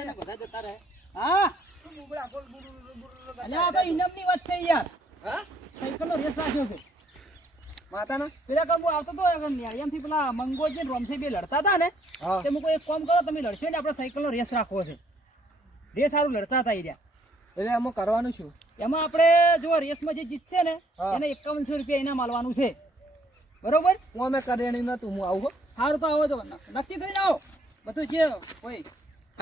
છે ને બધા જતા રહે. હા અલ્યા તો ઇનામની વાત છે યાર. હા સાયકલનો રેસ રાખ્યો છે માતાનો. પેલા કામ આવતો તો નેળિયામથી પેલા મંગોજી ને રોમસી બે લડતા હતા ને તે મુકો એક કામ કરો તમે લડશો ને આપણે સાયકલનો રેસ રાખવો છે. રેસ સારું લડતા હતા ઈર્યા. એટલે એમાં કરવાનું શું? એમાં આપણે જો રેસમાં જે જીતશે ને એને 5100 રૂપિયા ઇનામ આલવાનું છે. બરોબર હું અમે કરેણી નતું હું આવું. સારું તો આવો તો નક્કી કરીને આવો બધું જે હોય.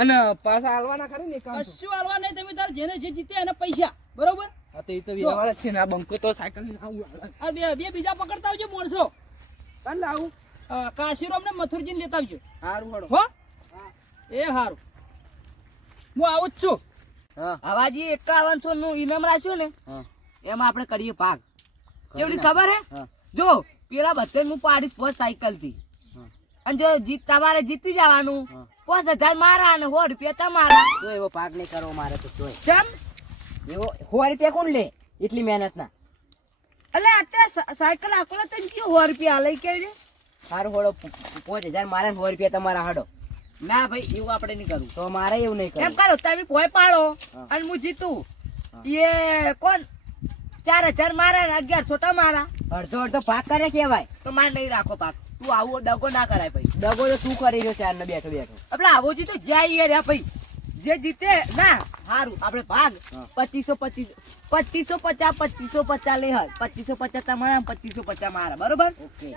અને પાછા આલવાના ખરી ને કામ કશું આલવા નહીં. તમે તાર જેને જે જીતે એને પૈસા. બરોબર હા તો એ તો વ્યવહાર છે ને. આ બંકો તો સાયકલ ને આવું આ બે બીજા પકડતા આવજો મોણસો. કાલ આવું કાશીરામ ને મથુરજી લેતા આવજો. સારું હળો હો. એ સારું હું આવું જ છું. હવાજી 5100 નું ઇનામ રાખ્યું ને એમાં આપણે કરીએ ભાગ. કેવડી ખબર હે? જો પેલા બધે હું પાડીશ 5 સાયકલ થી અને જો જીત તમારે જીતી જવાનું 5000 મારા અને 100 રૂપિયા તમારા. તો એવો ભાગ નહીં કરવો મારે તો જોઈ. કેમ એવો 100 રૂપિયા કોણ લે એટલી મહેનત ના? એટલે અત્યારે સાયકલ આકોલા તને કયો 100 રૂપિયા લઈ કે સારું હોડો 5000 મારે 100 રૂપિયા તમારા હાડો. ના ભાઈ એવું આપણે નહીં કરવું. તો મારે એવું નહીં એમ કરવું. કરો તમે કોઈ પાડો અને હું જીતું એ કોણ 4000 મારા ને 1100 તમારા. અડધો અડધો ભાગ કરે કેવાય. તો મારે નહીં રાખો પાક. તું આવો દગો ના કરાય ભાઈ. દગો તો શું કરી રહ્યો ચાર ને બેઠો બેઠો. આપણે આવો જીતો જાય યાર ભાઈ. જે જીતે ના સારું આપણે ભાગ 2550 લઈ હાલ 2550 તમારા 2550 મારા. બરોબર ઓકે.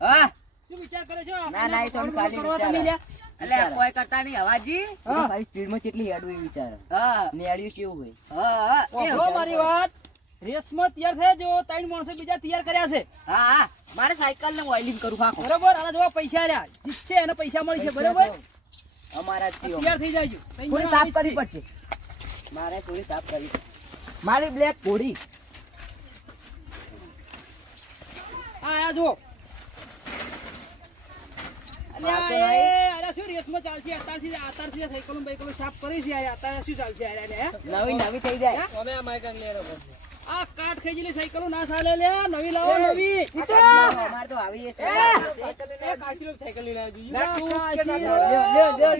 હા શું વિચાર કરે છો? ના ના એ તો અમે ખાલી વિચાર. એટલે કોઈ કરતા નહીં હવાજી. ખાલી સ્પીડ માં કેટલી હેડવું એ વિચાર. હા નેડિયું કેવું હોય. હા ઓહો મારી વાત. રેસમાં તૈયાર થજો. 3 માણસો બીજા તૈયાર કર્યા છે. હા મારે સાયકલ ને ઓઇલિંગ કરું ફાકો. બરોબર આના જોવા પૈસા રહ્યા જીતશે એને પૈસા મળશે. બરોબર અમારા જ છે. તૈયાર થઈ જાજો. થોડી સાફ કરવી પડશે. મારે થોડી સાફ કરી. મારી બ્લેક ઘોડી આ જો અને આ તો નહીં. અરે શું રેસમાં ચાલશે અત્યારથી સાયકલો બાઈકલો સાફ કરી છે. અત્યારે શું ચાલશે નવી નવી થઈ જાય. આ કાટ ખેંચેલી સાયકલો ના ચાલે લે. નવી લાવો નવી. અમારે તો આવી છે.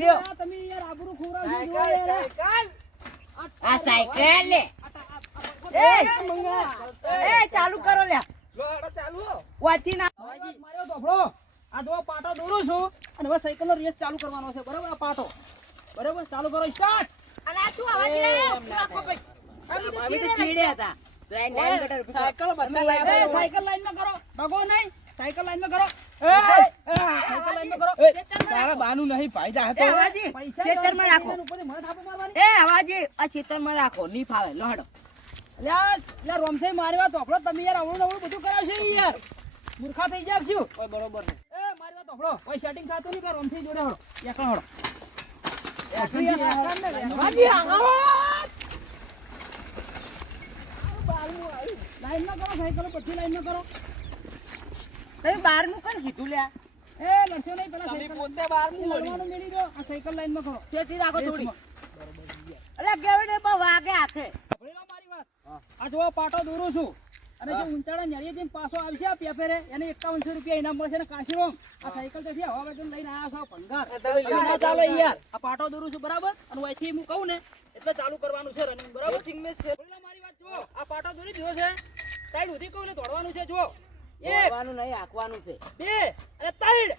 લ્યો. તમે યાર આબરૂ ખોરાવજો જુઓ યાર. આ સાયકલ લે એ ચાલુ કરો લ્યા. વાથી ના માર્યો ધોફળો. આ જો પાટો દોરું છું અને હવે સાયકલનો રેસ ચાલુ કરવાનો છે. બરોબર આ પાટો બરોબર ચાલુ કરો સ્ટાર્ટ. અને આ શું અવાજ લાવ્યો રાખો ભાઈ. અમે તો ચીડે હતા. સાયકલ લાઈનમાં કરો. ભગો નહીં સાયકલ લાઈનમાં કરો. સાયકલ લાઈનમાં કરો. તારા બાનું નહીં ફાયદા એ હવાજી ખેતરમાં રાખો. મને થાપો મારવાની. એ હવાજી આ ખેતરમાં રાખો નહીં ફાવે લોહડો. લે રોમસે મારવા ધોફળો. તમે યાર અવળું નવળું બધું કરાવશે યાર. મૂર્ખા થઈ જાય શું? બરોબર છે. એ મારવા ધોફળો કોઈ સેટિંગ થતું નહીં. કે રોમસે જોડે હળો એકલા હળો. લાઈનમાં કરો સાયકલો પછી લાઈનમાં કરો. તમે 12મું કઈ કીધું લ્યા. એ લડશો નહીં પેલા સાયકલ પોતે 12મું લડવાનું મેલી દો. આ સાયકલ લાઈનમાં કરો. છેતી રાખો થોડી. એટલે ગેવડે બહુ વાગે હાથે. ભણેલો મારી વાત. આ જો પાટો દોરું છું અને જે ઊંચાડા નળિયેથી પાછો આવશે આ પેપરે એને 5100 રૂપિયા ઇનામ મળશે. ને કાશીરામ આ સાયકલ તેથી હવા બાજુ લઈને આવ્યા છો ભંગાર. ના ચાલો યાર. આ પાટો દોરું છું બરાબર અને અહીંથી હું કહું ને એટલે ચાલુ કરવાનું છે રનિંગ. બરાબર સિંગમેસ છે. ભણેલો મારી વાત જો આ પાટો દોરી દીધો છે. સાઈડ ઉધી કહું એટલે દોડવાનું છે. જો એક નહીં આખવાનું છે. 2 અને 3.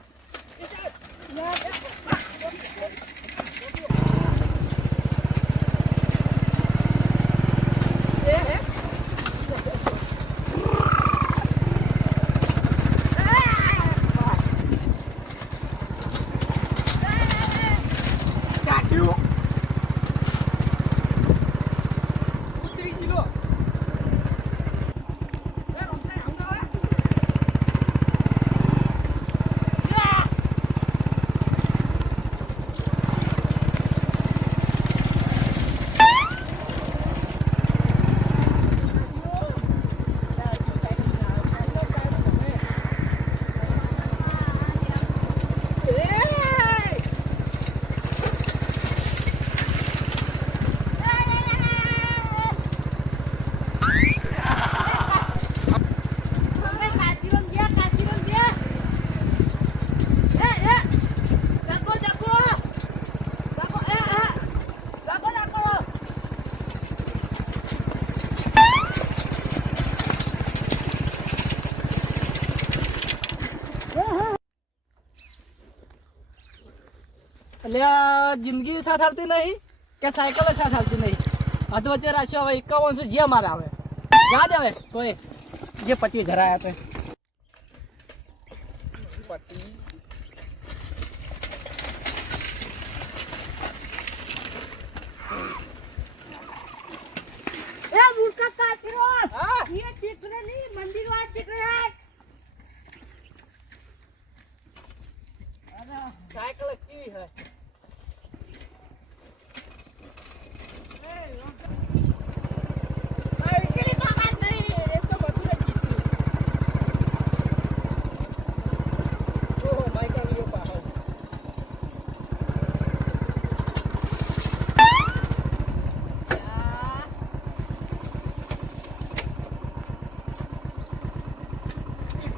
એટલે આ જિંદગી સાથ હાલતી નહીં કે સાયકલ સાથ હાલતી નહીં. આ તો વચ્ચે રાખ્યો હવે 5100 જે મારે આવે યાદ આવે તો એ જે 25,000 આયા તે એ મૂર્ખા કાચરો ये टिकरे नहीं मंदिर वाला टिकरे है સાયકલ કેવી હે इकड़ी बात नहीं ये तो मधुर गीत ઓહો માઈક આવ્યો પાછો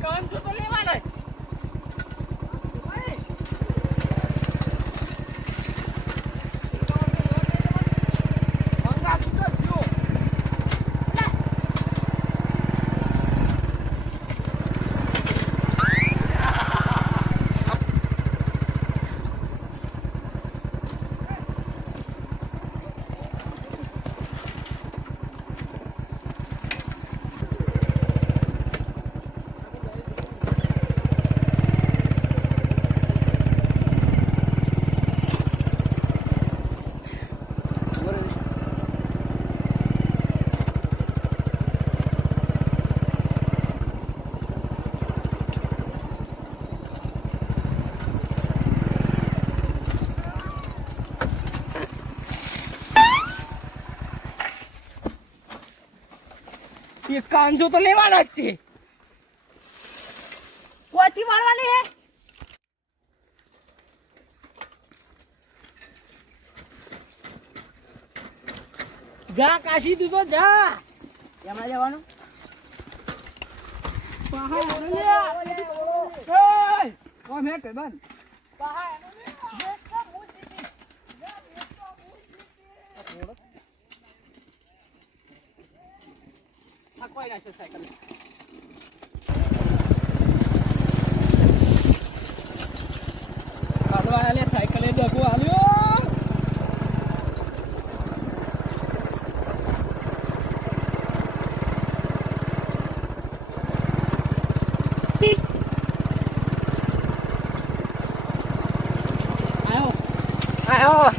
काम जो तो लेवाना જ ये कांजो तो लेवाना જ છે કોથી વાળવાની હે જા કાશી તું તો જા એમાં જવાનું કોમ હે કે બન કોઈ ના છે સાયકલ કાઢવા આલે સાયકલ એ દગો આલ્યો આયો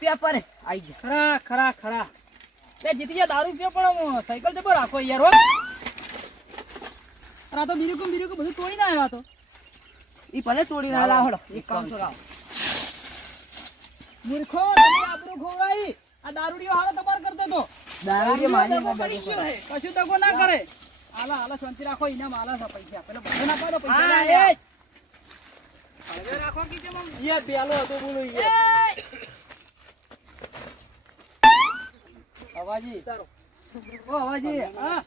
પેપર આઈ ગયા ખરા ખરા ખરા તે જીતી ગયા દારૂ પીઓ પણ સાયકલ જબર રાખો યાર હો આ તો બીરુકું બધું તોડી ના આવ્યા તો ઈ ભલે તોડી ના લાવડો એક કામ તો લાવ મૂર્ખો તમે આબરૂ ખોવાઈ આ દારૂડિયો હાલો તમાર કરતો તો દારૂડિયો મારી દગો કરી ગયો હે કશું દગો ના કરે આલા શાંતિ રાખો ઇનામ આલા છે પૈસા પેલો બધે ના પાડો પૈસા ના એ હવે રાખો કીજે મમ યે બેલો હતો બોલો યે અવાજી તારો ઓ અવાજી હા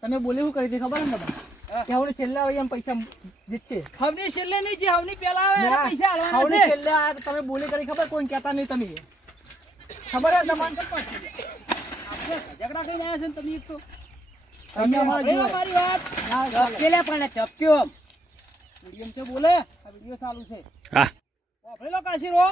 તમે બોલે શું કરી દી ખબર ને તમને કે હવે છેલ્લે આવે એમ પૈસા જીતશે હવે છેલ્લે નહીં જે હવે પહેલા આવે એને પૈસા આલવાના છે છેલ્લે આ તમે બોલે કરી ખબર કોઈ કહેતા નહીં તમે ખબર હે તમાન કર પડશે આપણે ઝઘડા કરીને આયા છે ને તમે એક તો તમે મારી વાત ના પેલા પણ ચપક્યો વિડિયો છે બોલે આ વિડિયો ચાલુ છે હા ઓફરેલો કાશીરો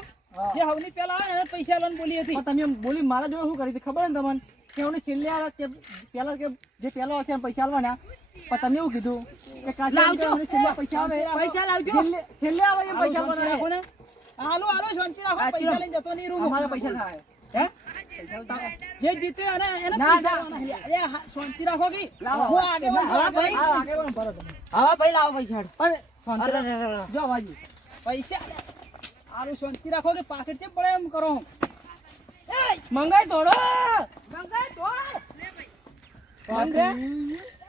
જે હવની પહેલા આવે એને પૈસા આલવાને બોલી હતી તમે બોલી મારા જોડે શું કરી હતી ખબર ને તમને કે હવે છેલ્લે આવે કે પહેલા કે જે પહેલો હશે એમ પૈસા આલવાના પણ તમે એવું કીધું કે કાચા લાવજો. મને છેલ્લા પૈસા આવે પૈસા લાવજો. છેલ્લે આવે એમ પૈસા પણ રાખો ને હાલો શાંતિ રાખો સાચી પૈસા વાત. લઈને જતો નહીં રૂમ અમારા પૈસા થાય. હે જે જીતે અને એને ના, પૈસા ના. આવવાના. અરે હા, શાંતિ રાખો કે લાવો. હું આગેવાન છું, હા, આગેવાન. ભાઈ. આગેવાન ભરો તમે. હવે ભાઈ લાવો પૈસા. અરે શાંતિ અરે, રાખો. અરે, અરે. જો વાજી પૈસા હાલો શાંતિ રાખો કે પાકેટ ચેમ પડે એમ કરો એ મંગાઈ તોડો મંગાઈ તોડ મંગાઈ